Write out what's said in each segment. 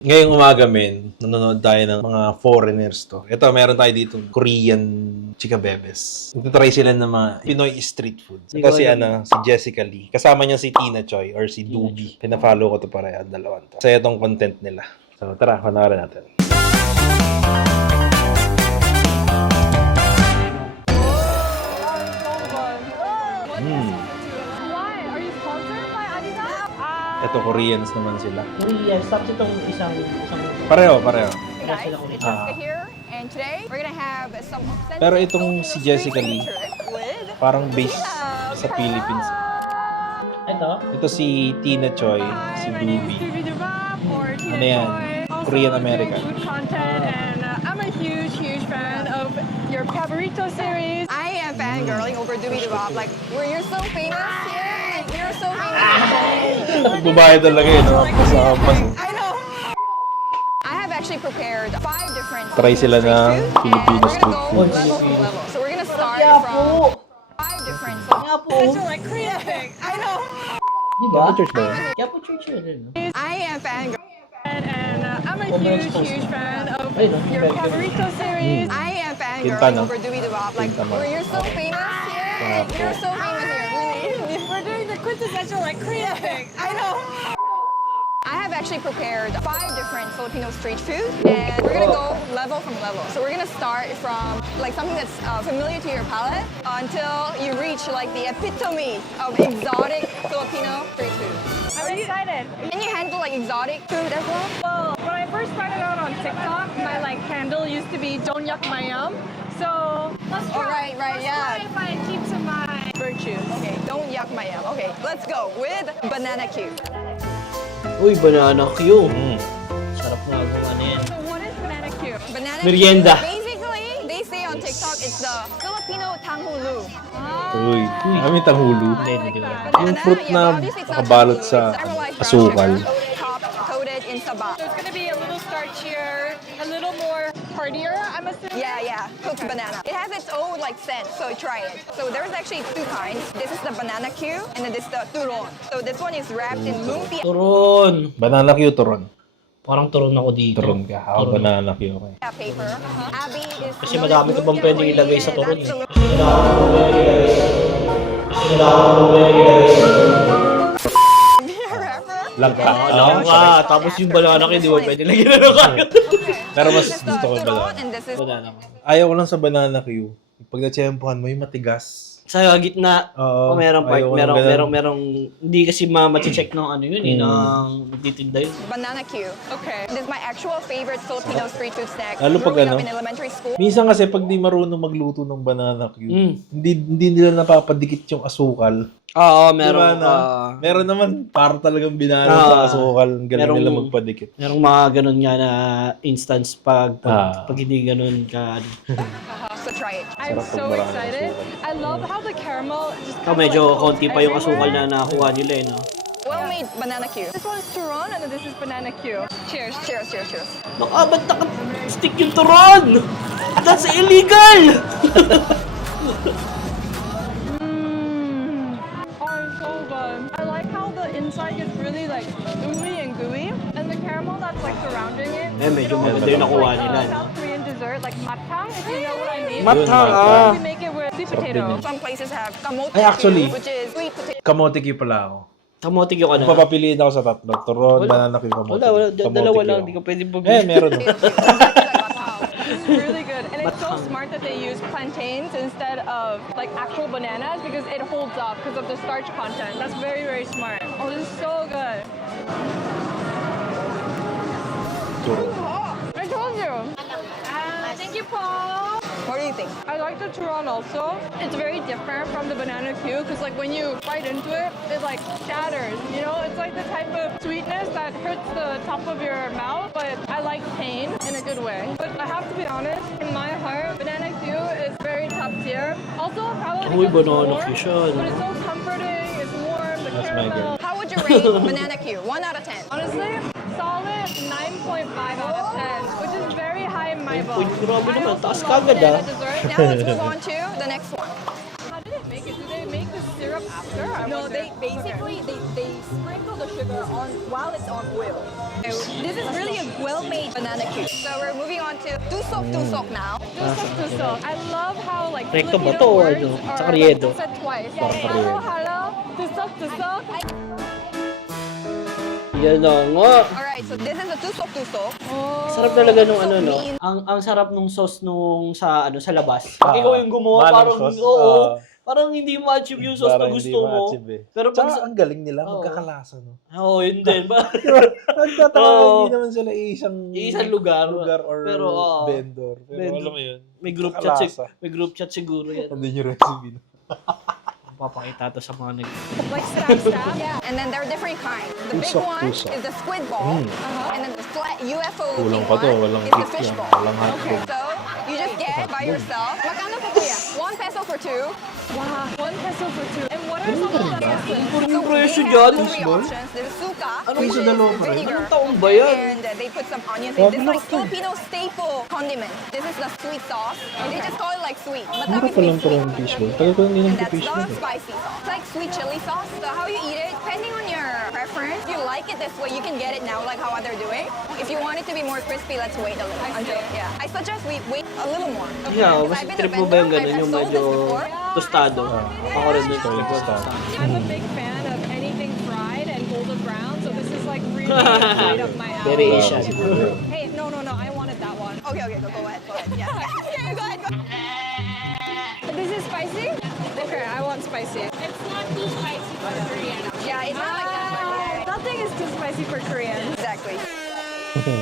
Ngayong umaga, men, nanonood tayo ng mga foreigners to. Ito, meron tayo dito, Korean chika bebes. Nagtitry sila ng mga Pinoy street food. Ito si, si Jessica Lee. Kasama niya si Tina Choi or si Doobie. Pina-follow ko to pareha, dalawan to. Kasi itong content nila. So, tara, panoorin natin. Ito, Koreans naman sila. Koreans, tapos itong isang Pareho. Guys, it's Jessica here, and today we're gonna have some authentic Pero itong si Jessica Lee, with parang based sa Philippines. Ito si Tina Choi, si Doobie. Ano yan? Korean American. I'm a huge fan of your Paborito series. I am fangirling over Doobie Dubop. Like, you're so famous here. You're so famous. Babae talaga yun, no? I know. I have actually prepared 5 different Try sila street ng food, Filipino and street we're food. gonna go level from level. So we're gonna start from 5 different. Such a like Korean thing. I know. Diba? Church ba yun? Kaya po church yun, no? I am fangirling. And I'm a huge fan of your Paborito series. I am Quintana. fangirling over Doobie Dubop. Like, Quintana. you're so famous here. You're so famous here. Really. We're doing the quintessential like Korean thing. I know. I have actually prepared 5 different Filipino street food, and we're gonna go level from level. So we're gonna start from like something that's familiar to your palate until you reach like the epitome of exotic Filipino street food. I'm excited. Can you handle like exotic food as well? Well, when I first started out on TikTok, my like handle used to be "Don't yuck my yum." So let's try. Right, yeah. If I keep to my virtues. Okay, don't yuck my yum. Okay, let's go with banana cube. Uy, banana Q. Sarap nga kung ano yan. So what is banana cube? Banana Merienda. cube, basically, they say on TikTok it's the Filipino tanghulu. Uy, kami tanghulu. Hindi ba? Yung fruit na nakabalot sa asukal. Coated in saba. So it's gonna be a little starchier, a little more heartier, I'm assuming. Yeah, cooked banana. It has its own like scent, so try it. So there's actually 2 kinds. This is the banana cue, and then this is the turon. So this one is wrapped in lumpia Turon. Banana Q, turon. Parang turon ako dito. Turon ka. Ako, banana Q. Okay. paper. Abby is Kasi madami ka bang pwedeng ilagay sa turon eh. Langka. Alam ka, tapos yung banana Q, di ba pwede lagyan na kayo? Pero mas gusto ko yung banana. and this is Banana Q. Ayaw ko lang sa banana Q. Pag natsyempohan mo, yung matigas. Sa gitna, Oo, merong part, ayoko ng ganun. merong, hindi kasi ma-check ng ano yun eh, ng nagtitinda yun. banana cue. Okay. This is my actual favorite Filipino street food snack. Lalo pag Growing ano? up in elementary school. Minsan kasi pag di marunong magluto ng banana Q, hindi nila napapadikit yung asukal. Oo, Diba, meron naman para talagang binalo sa asukal. Galing nila magpadikit. Merong mga ganun nga na instance pag hindi ganun ka. So try it. I'm Sarap so pag maraming excited. asukal. I love how the caramel just Medyo konti pa yung asukal na nakuha nila eh, no? Well-made banana cue. This one is turon and then this is banana cue. Cheers. Cheers. Ba't naka-stick yung turon? That's illegal! Oh, it's so good. I like how the inside gets really like ooey and gooey, and the caramel that's like surrounding it. Medyo it almost maganda yung nakuha looks nila. like South Korean dessert, like matang, if you know what I mean. Matang, We make it with sweet potato. Some places have kamote Ay, actually, cue, which is sweet potato. Kamote Q pala ako. Kamote yung ano? Papapiliin ako sa tatlo. Turon, banana Q, kamote. Wala, Kamote dalawa Q lang, ako. hindi ka pwede Meron. It's really good, and it's so smart that they use plantains instead of like actual bananas because it holds up because of the starch content. That's very smart. Oh, this is so good. Turon. I told you. Thank you, Paul. What do you think? I like the turon also. It's very different from the banana cue because like when you bite into it, it like shatters. You know, it's like the type of sweetness that hurts the top of your mouth, but I like pain in a good way. But I have to be honest, in my heart, banana cue is very top tier. Also, probably Uy, because it's banana warm, cue siya, no? but it's so comforting. It's warm. The That's my caramel. How would you rate banana cue? 1 out of 10. Honestly, solid 9.5 out of 10, which is very high in my book. Uy, grabe I naman, also taas love kagad banana ah. dessert. Now let's move on to the next one. How did they make it? Do they make the syrup after? No, So they basically they sprinkle the sugar on while it's on oil. So this is really a well-made banana cue. So we're moving on to tusok now. Tusok. I love how like Recto ba Filipino to o words ano? are Sa karyedo? like, said twice. Parang Hello, karyedo. hello. Tusok. Yan na nga. Alright, so this is the tusok. Sarap talaga nung ano, no? Mean. Ang sarap nung sauce nung sa labas. Pag ikaw yung gumawa, manang parang, sauce. oo, parang hindi ma-achieve yung sauce na Parang gusto hindi mo. ma-achieve eh. Pero pag Tsaka ang galing nila, Oo. magkakalasa, no? Oo, yun din. Nagtataka, Oo. hindi naman sila isang lugar. or Pero, oo. vendor. Pero Vendor. alam mo yun, May group magkakalasa. may group chat siguro yan. Nandun yung recipe. No? Papakita to sa mga Like strap. Yeah. And then there are different kinds. The big one Tusok. is the squid ball. And then the flat UFO Kulang looking pa to, one walang is the kick fish yan. ball. Walang hotdog. So you just get by yourself. Magkano po kuya? 1 peso for 2. Wow, 1 peso for 2. And what are some of the sauces? Yung presyo they dyan, have three small. options. There's suka, Anong which piso is dalawa pa rin? vinegar. Anong taong ba yan? And they put some onions in. Grabe This is like laki. Filipino staple condiment. This is the sweet sauce. They just call it like sweet. But that Mura means pa lang it's to sweet. ng fishbowl. Tagal ko hindi And ng that's fishbowl. the spicy sauce. It's like sweet chili sauce. So how you eat it, depending on your preference. If you like it this way, you can get it now like how they're doing. If you want it to be more crispy, let's wait a little. Until, yeah. I suggest we wait a little more. Yeah, Because mas I've been trip a mo ba yung vendor, ganun, yung I've sold medyo this before. tostado? Ako rin din Tostado. tostado. I'm a big fan of anything fried and golden brown, so this is like really right up my alley. Very Asian. Hey, no, I wanted that one. Okay, go ahead. Yeah. Yeah, go ahead. This is spicy? Okay, I want spicy. It's not too spicy for Korean. Yeah, it's not like that. Yeah. Nothing is too spicy for Koreans. Exactly.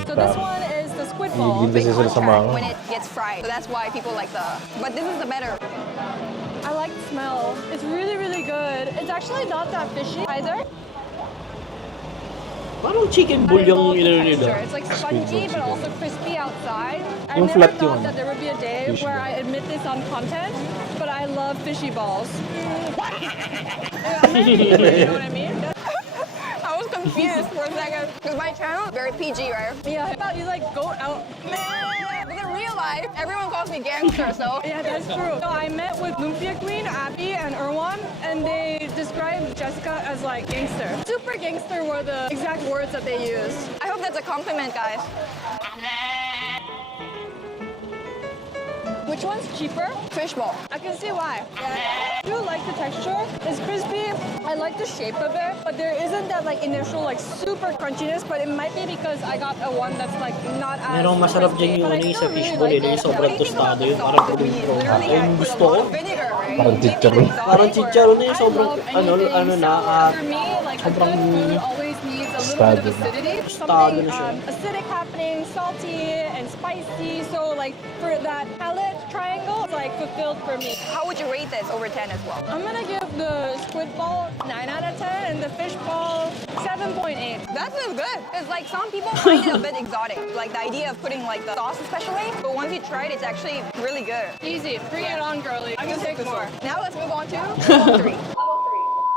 So this one is the squid ball. Hindi kasi sila sa mga. When it gets fried. So that's why people like the... But this is the better. I like the smell. It's really, really good. It's actually not that fishy either. Parang chicken bull I yung love the inano texture. nila. It's like spongy but also crispy outside. I Yung never flat thought yun. that there would be a day Fish where ball. I admit this on content, but I love fishy balls. You know what I mean? I was confused for a second. Because my channel is very PG, right? Yeah, I thought you like go out. But in real life, everyone calls me gangster, so... Yeah, that's true. So I met with Lumpia Queen, Abby, and Erwan, and they described Jessica as like gangster. Super gangster were the exact words that they used. I hope that's a compliment, guys. Which one's cheaper? Fishball. I can see why. I do like the texture. It's crispy. I like the shape of it, but there isn't that like initial like super crunchiness. But it might be because I got a one that's like not as. Merong masarap crispy, dyan yung but I ano yung sa still really fishball, like yun yung it. sobrang tostado yun. Parang pulintro. Yung gusto ko. Parang chicharon. Parang chicharon na yung I sobrang, love anything sour. For me, like a sobrang good food always needs a little bit Tostado of na. acidity. Tostado Something na siya. acidic happening, salty and spicy. So like for that palate triangle, it's like fulfilled for me. How would you rate this over 10 as well? I'm gonna give the squid ball 9 out of 10 and the fish ball 7.8. That's good. Because like some people find it a bit exotic. Like the idea of putting like the sauce especially. But once you try it, it's actually really good. Easy, bring it on, girly. I can take more. Now let's move on to level 3.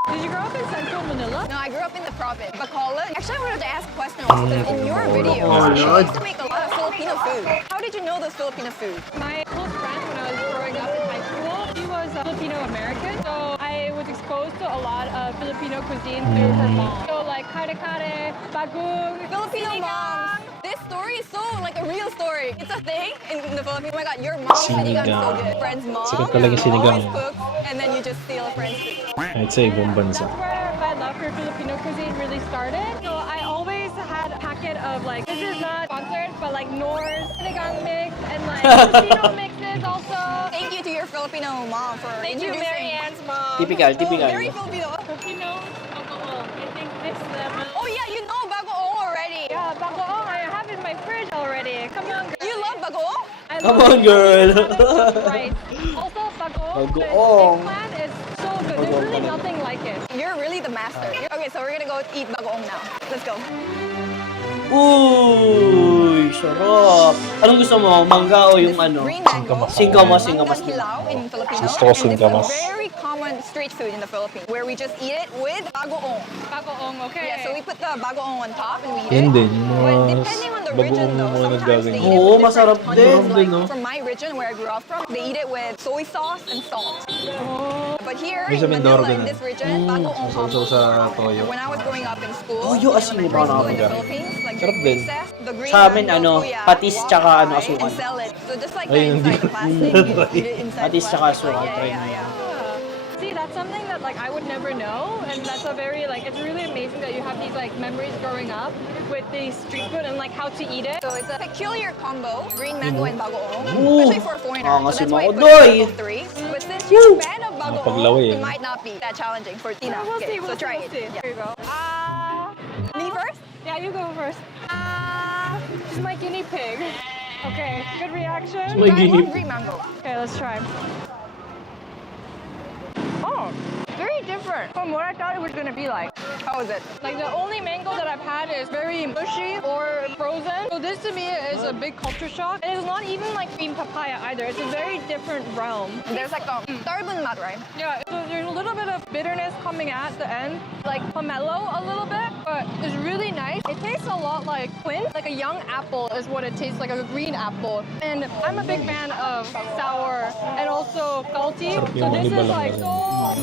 Did you grow up in Central Manila? No, I grew up in the province, Bacolod. Actually, I wanted to ask a question also, because in your video, you used to make a lot of Filipino food. How did you know those Filipino food? My close friend when I was growing up in high school, she was Filipino American. So I was exposed to a lot of Filipino cuisine through her mom. So like kare-kare, bagong, Filipino moms. This story is so like a real story. It's a thing in the Philippines. Oh my god, your mom's sinigang is so good. Friend's mom Sikat talaga yung sinigang. always cooks, and then you just steal a friend's food. I'd say ibang bansa. That's where my love for Filipino cuisine really started. So I always had a packet of like, this is not sponsored, but like Nor's sinigang mix and like Filipino mixes also. Thank you to your Filipino mom for Thank you, introducing. Marianne's mom. Typical. Very Filipino. Filipino, alcohol. I think this level. Oh yeah, you know bagoong already. Yeah, bagoong I have in my fridge already. Come on, girl. You love bagoong? I Come love on, it. girl. Rice. Also, bagoong. Bagoong. The eggplant is so good. There's really nothing like it. You're really the master. Okay, so we're gonna go eat bagoong now. Let's go. Uy, sarap. Anong gusto mo? Mangga o yung ano? Green mango. Singkamas. Manggang hilaw in Filipino. Gusto ko And singkamas. this is very common street food in the Philippines where we just eat it with bagoong. Bagoong, okay. Yeah, so we put the bagoong on top and we eat Yan it. din, yung But mga depending on the region bagoong though, mga sometimes they naggaganyan. eat it Oo, with masarap different din, condiments. Like no? from my region where I grew up from, they eat it with soy sauce and salt. But But here May sa in Mindoro Manila, in ganun. this region, bagoong Sausaw sa toyo. When I was growing up in school, Toyo, asin, in iba na elementary school in the ako. Philippines, like Sarap during din. recess, the green Sa amin, mango, ano, kuya, patis walk tsaka, by ano, asukal. and sell it. So just like Ay, the hindi inside ko- the plastic, you eat it inside Patis the tsaka plastic. asukal, Yeah, try yeah, mo. yeah. See, that's something that like I would never know, and that's a very like it's really amazing that you have these like memories growing up with the street food and like how to eat it. So it's a peculiar combo, green mango and bagoong, Ooh. especially for a foreigner. Ah, So that's ngasim why I ako, put it doy. in top 3. But since you're a fan of bagoong, Paglaway, it eh. might not be that challenging for Tina. We'll Okay, see. so try it. See. Yeah. Here you go. Me first? Yeah, you go first. She's my guinea pig. Okay, good reaction. My Try guinea- one green mango. Okay, let's try. Oh, very different from what I thought it was gonna be like. How is it? Like the only mango that I've had is very mushy or frozen. So this to me is a big culture shock. And it's not even like green papaya either. It's a very different realm. There's like a tarbon mat, right? Yeah, so there's a little bit of bitterness coming at the end, like pomelo a little bit, but it's really nice. It tastes a lot like quince, like a young apple is what it tastes like, a green apple. And I'm a big fan of sour and also salty. So this is like so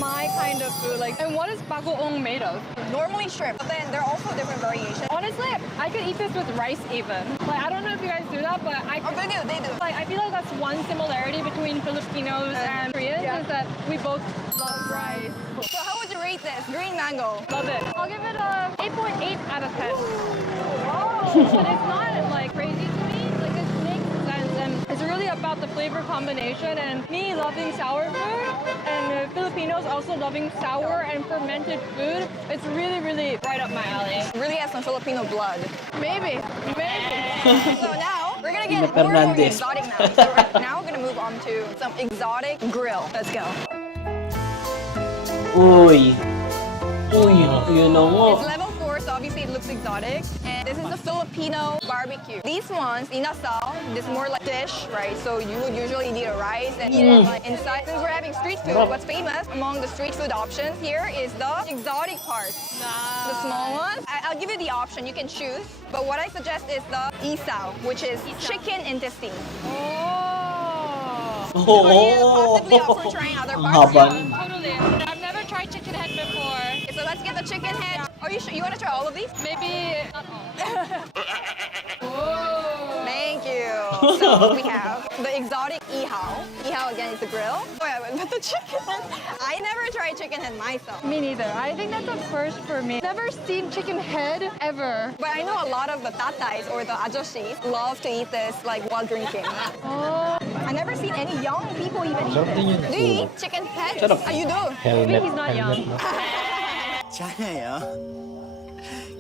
my kind of food. Like, and what is bagoong made of? Normally shrimp, but then there are also different variations. Honestly, I could eat this with rice even. Like, I don't know if you guys do that, but Oh, they do, they do. like, I feel like that's one similarity between Filipinos and Koreans is that we both love rice. So how would you rate this? Green mango. Love it. I'll give it a 8.8 out of 10. But it's not like crazy to me. Like it makes sense, and it's really about the flavor combination. And me loving sour food, and Filipinos also loving sour and fermented food. It's really, really right up my alley. Really has some Filipino blood. Maybe. So now we're gonna get Ina more and more Fernandez. exotic now. So now we're gonna move on to some exotic grill. Let's go. Uy. Uy, yun na nga. It's level 4, so obviously it looks exotic. And this is the Filipino barbecue. These ones, inasal, this is more like dish, right? So you would usually need a rice and eat it like inside. Since we're having street food, what's famous among the street food options here is the exotic part. The small ones. I'll give you the option, you can choose. But what I suggest is the isaw, which is chicken intestine. Oh. Are you possibly up for trying other Ang parts? haba. Totally. I've never tried chicken head before. Okay, so let's get the chicken head. Are you sure you want to try all of these? Maybe not all. Thank you. So we have the exotic ihaw. Ihaw again is the grill. But the chicken head, I never tried chicken head myself. Me neither. I think that's a first for me. Never seen chicken head ever. But I know a lot of the tatais or the ajoshis love to eat this like while drinking. Oh. I never seen any young people even eat Sarap din yun. this. Do you eat chicken head? Sarap. You do? Helmet. he's not young. 괜찮아요.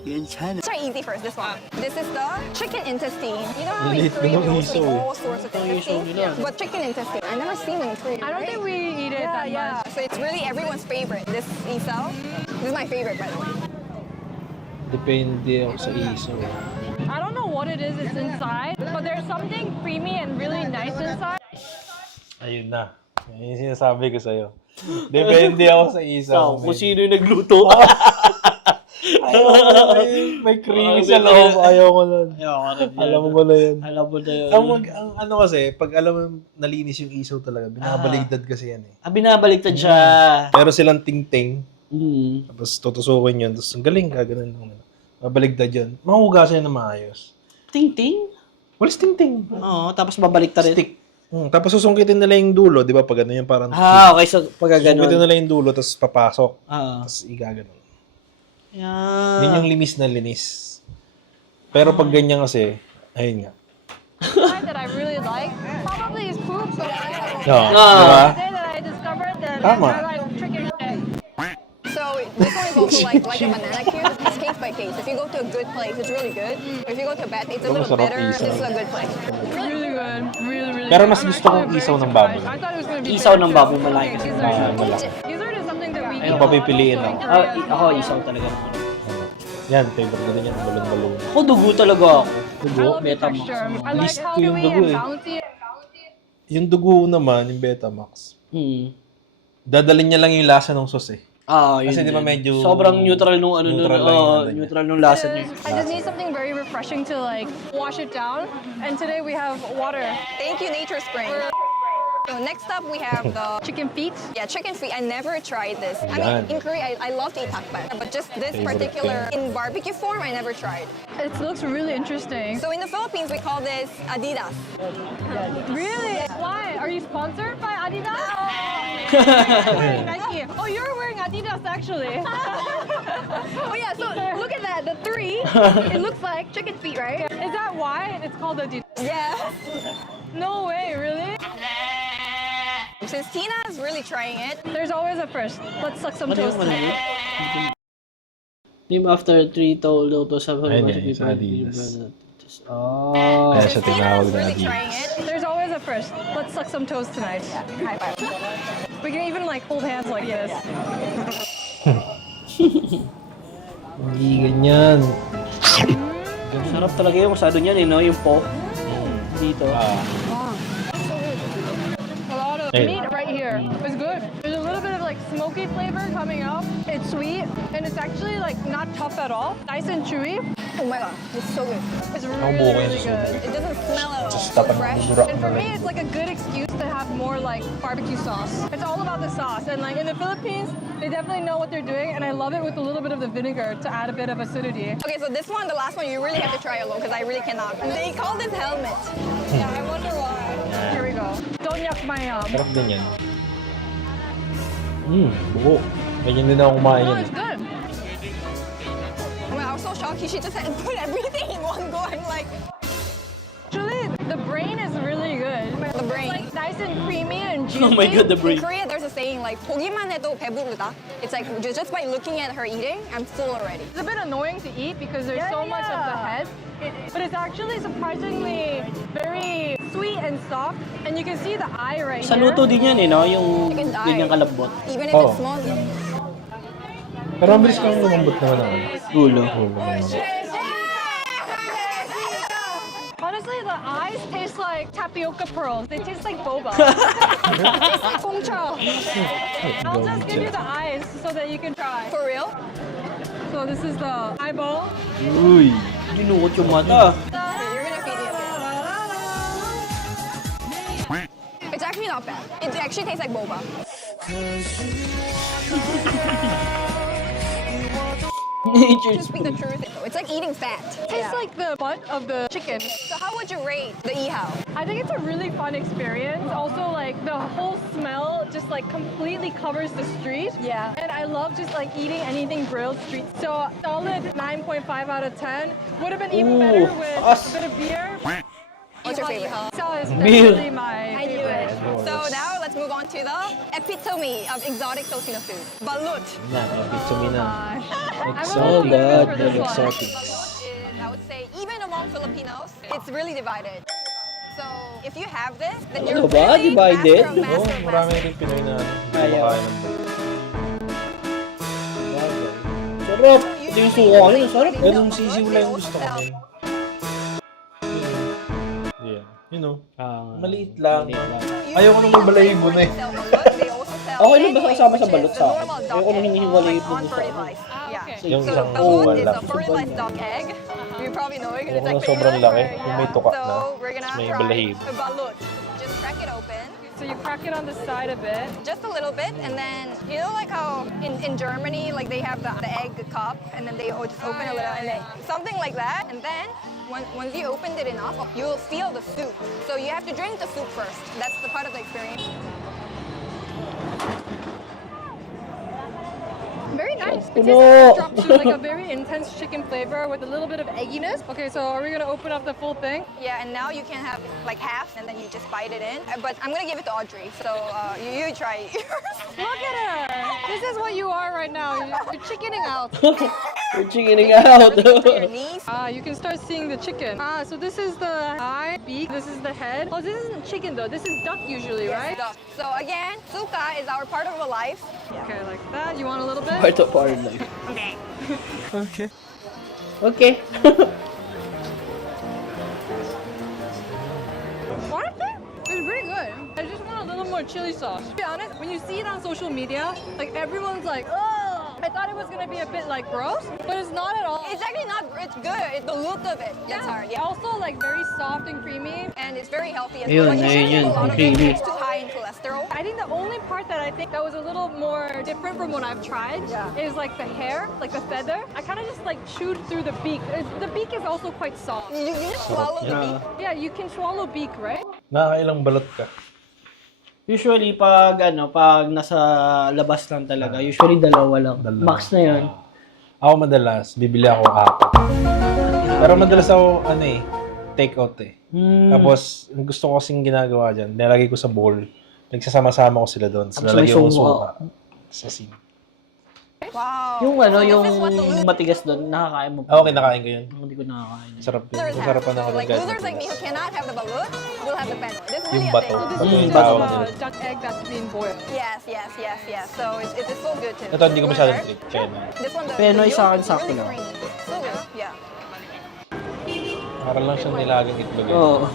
괜찮아. Try easy first, this one. This is the chicken intestine. You know how in Lilit Korea we naman also eat isaw eh. all sorts of Ang isaw intestines? nila. But chicken intestine, I never seen them in Korea. I don't right? think we eat it that Yeah. much. So it's really everyone's favorite, this isaw. This is my favorite, by the way. Depende ako sa isaw. I don't know what it is it's inside, but there's something creamy and really nice inside. Ayun na. Yan yung sinasabi ko sa'yo. Depende ako sa isaw. Kung sino yung nagluto. May creamy sa loob. Ayaw ko nun. Ayoko rin yan. Alam mo ba na yun? Alam mo na yun. Ang ano kasi, pag alam mo nalinis yung isaw talaga, binabaligtad kasi yan eh. Binabaliktad siya. Pero silang ting-ting, Mm. tapos tutusukin yun, tapos ang galing ka, ganun lang. Babaligtad yun. Mahuhugasan yan na maayos. Ting-ting? Walis ting-ting. Oo, tapos babaliktad rin. Stick. Tapos susungkitin nila yung dulo, di ba? Pag ano yan, parang... Okay, so pagka Susungkitin ganun. nila yung dulo, tapos papasok. Ah. Tapos igaganon. Yan. Yun yung linis na linis. Pero pag ganyan kasi, ayun nga. One that I really like probably is poop, but No, Ah. di ba? the day that I discovered that Tama. I like chicken head. So this one is also like a banana cube. It's case by case. If you go to a good place, it's really good. If you go to a bad place, it's a little Masarap bitter. isaw. This is a good place. Really good. Really, really Pero good. mas I'm gusto kong actually isaw very ng surprised. baboy. I thought it was gonna be Isaw bitter ng too. baboy malaki. Okay, Malaki. Gizzard is something that we Ayun, eat papipiliin a lot ako. also in Korea. Ako, isaw talaga. Yan, favorite ko rin yan. Balon-balon. Ako, dugo talaga ako. I Dugo, love the Betamax. texture. I like Least how ko yung gooey dugo and eh. bouncy. Yung dugo naman, yung Betamax, dadalhin niya lang yung lasa ng sauce eh. Yun Kasi di ba din. medyo- Sobrang neutral nung ano neutral lang yung ano niya. neutral nung lasa niya. I just need something very refreshing to like wash it down. And today we have water. Thank you, Nature Spring. So next up, we have the Chicken feet. yeah, chicken feet. I never tried this. I mean, in Korea, I love to eat takbal, but just this particular in barbecue form, I never tried. It looks really interesting. So in the Philippines, we call this Adidas. Really? Why? Are you sponsored by Adidas? Nike. Oh, you're wearing Adidas actually. Oh yeah, so look at that, the three. It looks like chicken feet, right? Is that why it's called Adidas? Yeah. No way, really? Since Tina is really trying it, There's always a first. Let's suck some Ano yung toast ano tonight. yun? Name after 3 told sa Ayun nga, sa Adidas. Oh. Kaya since siya Tina tinawag is na really Adidas. trying it, There's always a first. Let's suck some toast tonight. high five. We can even like hold hands like this. Hindi ganyan. Sarap talaga yung masado niyan no? Yung pork. Dito. A lot of Hey. meat right here. It's good. There's a little bit of like smoky flavor coming up. It's sweet and it's actually like not tough at all. Nice and chewy. Oh my god, it's so good. It's Ang really, buko really yung good. It doesn't smell at all. Just So tapang fresh. bubura And na for me, rin. it's like a good excuse to have more like barbecue sauce. It's all about the sauce. And like in the Philippines, they definitely know what they're doing. And I love it with a little bit of the vinegar to add a bit of acidity. Okay, so this one, the last one, you really have to try alone because I really cannot. They call this helmet. Yeah, I wonder why. Here we go. Don't yuck my Sarap din yan. Buko. Ganyan din ako kumain No, yan. it's good. Oh my, I was so shocked. She just had put everything in one go. I'm like, Actually, the brain is really good. the brain. It's like nice and creamy and juicy. Oh my god, the In brain. Korea, there's a saying like, 보기만 해도 배부르다. It's like, just by looking at her eating, I'm full already. It's a bit annoying to eat because there's so much of the head. But it's actually surprisingly very sweet and soft. And you can see the eye right Sa here. luto din yan no? Yung Chicken thigh. ganyang kalabot. Even if Oh. it's small. Pero ang bilis kang lumambot naman ako. Gulo. Honestly, the eyes taste like tapioca pearls. They taste like boba. Gongcha. I'll just give you the eyes so that you can try. For real? So this is the eyeball. Uy. Ginuot yung mata. Okay, you're gonna feed me. It's actually not bad. It actually tastes like boba. To speak the truth, it's like eating fat. It tastes like the butt of the chicken. So how would you rate the ihao? I think it's a really fun experience. Also, like the whole smell just like completely covers the street. Yeah. And I love just like eating anything grilled street. So solid 9.5 out of 10. Would have been even better with a bit of beer. What's your favorite? So it's Beer. definitely my I knew favorite. it. So now let's move on to the epitome of exotic Filipino food. Balut. Na, pizza me na. Oh god, for this one. exotic. Balut is, I would say, even among Filipinos, it's really divided. So if you have this, then you're Ano ba? really Divided? master of Oo, master of marami master. rin Pinoy na Ayaw. kumakain ng balut. Sarap. Ito yung suka ko. Sarap. Ganun sisiw lang yung gusto ko din. Yeah. You know, maliit lang. Ayoko nung may balahibo na eh. Okay lang ba kasama sa balot sa akin? Ayoko nung hinihiwalay yung on balot sa akin. fertilized. Yeah. Yung So isang balut is malaki. a fertilized duck egg. You probably know it because it's Ayoko like nung sobrang laki. Yung may tuka na. So we're gonna May try balahibo. the balut. Just crack it open. So you crack it on the side a bit. Just a little bit, and then you know like how in Germany like they have the egg cup, and then they just open a little, and then something like that, and then once you opened it enough, you'll feel the soup. So you have to drink the soup first. That's the part of the experience. Very nice. It No. tastes drops you like a very intense chicken flavor with a little bit of egginess. Okay, so are we gonna open up the full thing? Yeah, and now you can have like half, and then you just bite it in. But I'm gonna give it to Audrey, so you try yours. Look at her. This is what you are right now. You're chickening out. We're chickening out. Your knees. You can start seeing the chicken. So this is the eye, beak. This is the head. Oh, this isn't chicken though. This is duck usually, right? Duck. So again, suka is our part of our life. Okay, like that. You want a little bit? Part of our life. Okay. Okay. Okay. Honestly, it's pretty good. I just want a little more chili sauce. To be honest, when you see it on social media, like everyone's like, oh, I thought it was gonna be a bit like gross, but it's not at all. It's actually not. It's good. It's the look of it. That's hard. Yeah. Also like very soft and creamy. And it's very healthy as Ayun, well. But you ayun shouldn't yun, eat a lot of it. creamy. It's too high in cholesterol. throw. I think the only part that I think that was a little more different from what I've tried is like the hair, like the feather. I kind of just like chewed through the beak. The beak is also quite soft. You just swallow the beak. Yeah, you can swallow beak, right? Nakakailang balot ka. Usually, pag nasa labas lang talaga, usually dalawa lang. Max na yun. Ako madalas, bibili ako 4. Pero madalas ako, take out eh. Tapos, ang gusto ko kasing ginagawa dyan, nilalagay ko sa bowl. Nagsasama-sama ko sila doon. Tapos Lalagay may ko suka. suka. Sa asin. Wow. Yung So this is what the yung matigas doon, nakakain mo Oo, kinakain ko yun. Hindi ko nakakain. Sarap yun. losers have. Masarapan ako So ng like guys. losers like me who cannot have the balut will have the penoy. This is Yung really a bato. thing. Bato This yung is tawag the nila. duck egg that's being boiled. Yes. So it's so good too. Ito, hindi ko masyadong trip. Kaya na. This one, the Penoy sa akin yolk is sakto really lang. creamy. So good. Yeah. Para lang siyang nilagang itlog. Oo.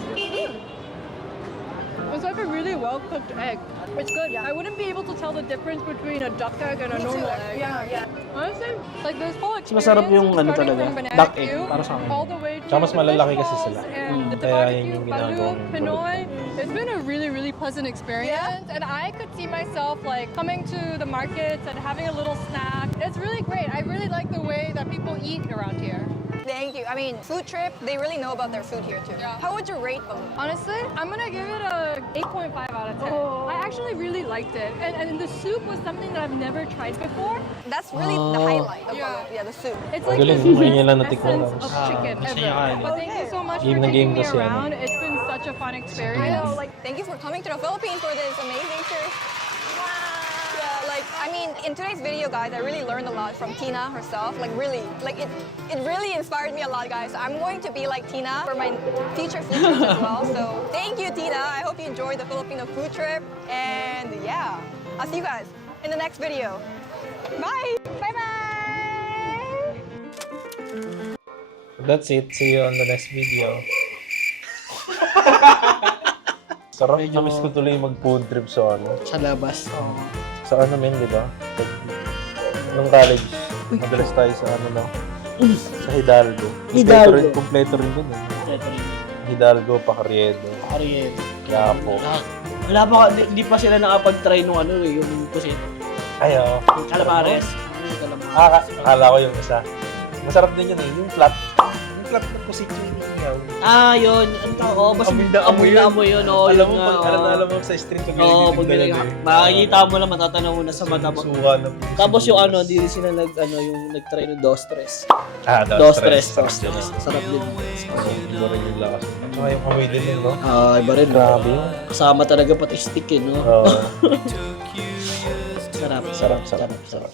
It's like a really well-cooked egg. It's good. I wouldn't be able to tell the difference between a duck egg and a normal egg. Yeah. Honestly, like this whole experience, masarap yung ano starting talaga, from banana duck egg, cue, para sa akin. all the way to Tsaka mas the malalaki fish kasi balls sila. and the Kaya barbecue, yun yung ginagawa balut, ng pinoy. It's been a really, really pleasant experience, and I could see myself like coming to the markets and having a little snack. It's really great. I really like the way that people eat around here. Thank you. I mean, food trip, they really know about their food here too. Yeah. How would you rate balut? Honestly, I'm gonna give it a 8.5 out of 10. I actually really liked it, and the soup was something that I've never tried before. That's really the highlight of Yeah. balut. Yeah, the soup. It's like Galing, the ngayon niya lang essence natikman of lang. chicken Kasi ever. yan. But thank you so much Game for na game taking me kasi yan. around. It's been such a fun I experience. know, like, thank you for coming to the Philippines for this amazing trip. Yeah, like, I mean, in today's video, guys, I really learned a lot from Tina herself. Like, really, like, it really inspired me a lot, guys. I'm going to be like Tina for my future food trips as well. So, thank you, Tina. I hope you enjoyed the Filipino food trip. And yeah, I'll see you guys in the next video. Bye! Bye-bye! That's it. See you on the next video. Sarap. Namiss ko tuloy mag-food trip sa Sa labas. Sa men, di ba? Nung college, madalas tayo sa sa Hidalgo. Hidalgo. Kompleto rin dun. Hidalgo, Pacarriedo, Ariel. Quiapo. Wala pa, hindi pa sila nakapag-try nung yung kusin. Ay, oo. Yung calamares. Yung calamares. Akala ko yung isa. Masarap din yun yung flat. Yung flat ng kusito yung ihaw. Yun. Ano ka? Mas Amoy na amoy yun. Alam mo, alam mo sa street pag Pag makikita mo lang, matatanaw mo na sa mata mo. Suka na. Tapos yung hindi rin sila yung nag-try ng dos tres. Dos Tres. Sarap din. Sarap din. Iba rin yung lakas. At saka yung amoy din yun, no? Iba rin. Grabe yun. Kasama talaga pati stick no? Oo. Sarap. Sarap.